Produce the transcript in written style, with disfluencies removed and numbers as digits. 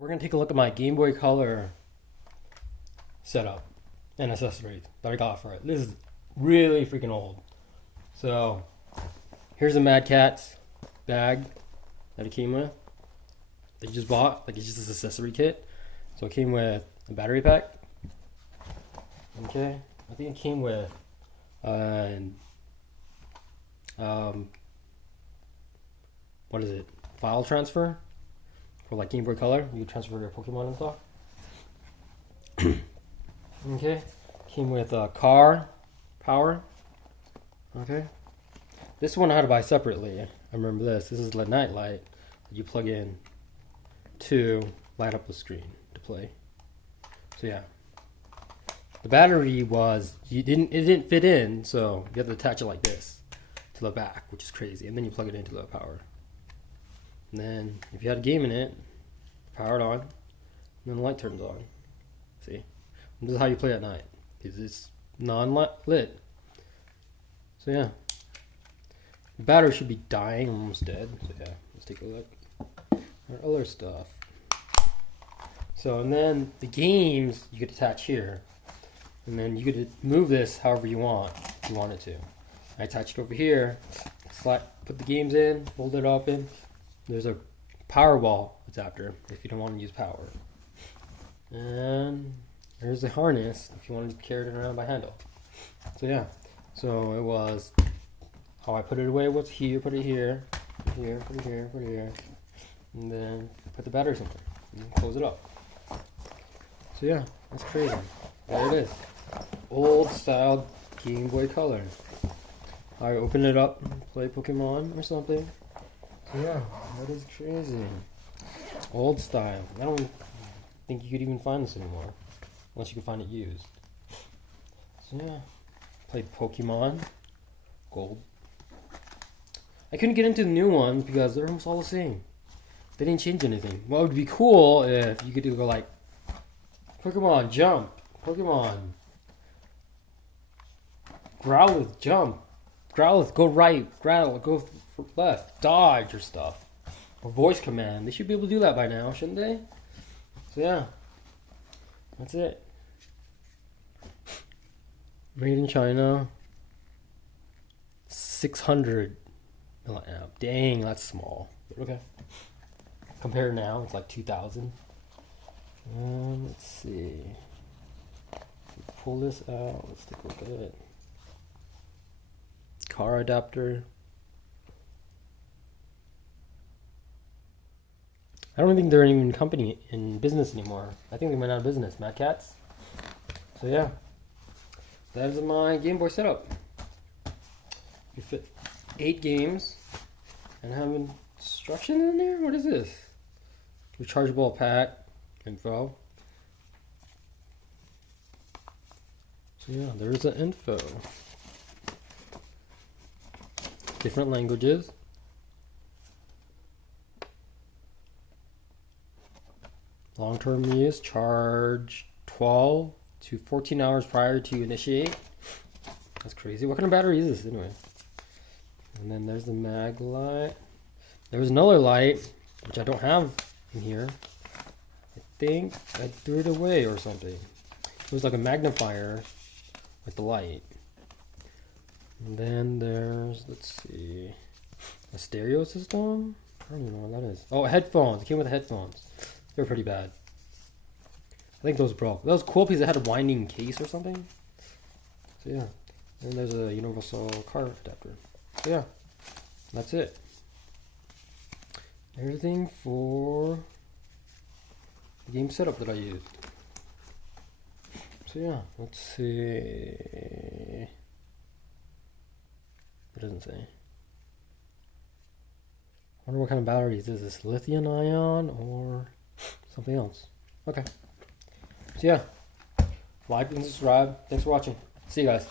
We're going to take a look at my Game Boy Color setup and accessories that I got for it. This is really freaking old. So here's a MadCatz bag that it came with that you just bought. Like, it's just this accessory kit. So it came with a battery pack. Okay, I think it came with what is it? File transfer for like Game Boy Color. You transfer your Pokemon and stuff. Okay, came with car power. Okay, this one I had to buy separately. I remember this. This is the night light that you plug in to light up the screen to play. So yeah, the battery was it didn't fit in, so you have to attach it like this to the back, which is crazy. And then you plug it into the power. And then if you had a game in it, power it on, and then the light turns on. See, and this is how you play at night because it's non-lit. So yeah, the battery should be dying, almost dead. So yeah, let's take a look at other stuff. So, and then the games you could attach here, and then you could move this however you want if you wanted to. I attach it over here, put the games in, fold it open. There's a power ball adapter if you don't want to use power. And there's the harness if you want to carry it around by handle. So yeah, so it was how I put it away was here, put it here, put it here, put it here, put it here, and then put the batteries in there and close it up. So yeah, that's crazy. There it is. Old style Game Boy Color. I open it up and play Pokemon or something. So yeah, that is crazy. Old style. I don't think you could even find this anymore. Unless you can find it used. So yeah. Played Pokemon Gold. I couldn't get into the new ones because they're almost all the same. They didn't change anything. What would be cool if you could go like Pokemon jump, Pokemon Growlithe jump, Growlithe go right, Growlithe go left, dodge or stuff, or voice command. They should be able to do that by now, shouldn't they? So yeah, that's it. Made in China. 600 milliamp. Dang, that's small. Okay. Compared now, it's like 2,000. Let's see. Pull this out. Let's take a look at it. Car adapter. I don't think they're even in business anymore. I think they went out of business. MadCatz. So yeah, that is my Game Boy setup. You fit 8 games and have instructions in there. What is this? Rechargeable pack info. So yeah, there's the info. Different languages. Long-term use, charge 12 to 14 hours prior to initiate. That's crazy. What kind of battery is this anyway? And then there's the mag light. There's another light, which I don't have in here. I think I threw it away or something. It was like a magnifier with the light. And then there's, let's see, a stereo system? I don't even know what that is. Oh, headphones. It came with headphones. They were pretty bad. I think those broke. That was cool because it had a winding case or something. So yeah. And there's a universal car adapter. So yeah, that's it. Everything for the game setup that I used. So yeah, let's see. It doesn't say. I wonder what kind of batteries is this? Lithium ion or something else? Okay. So yeah, like and subscribe. Thanks for watching. See you guys.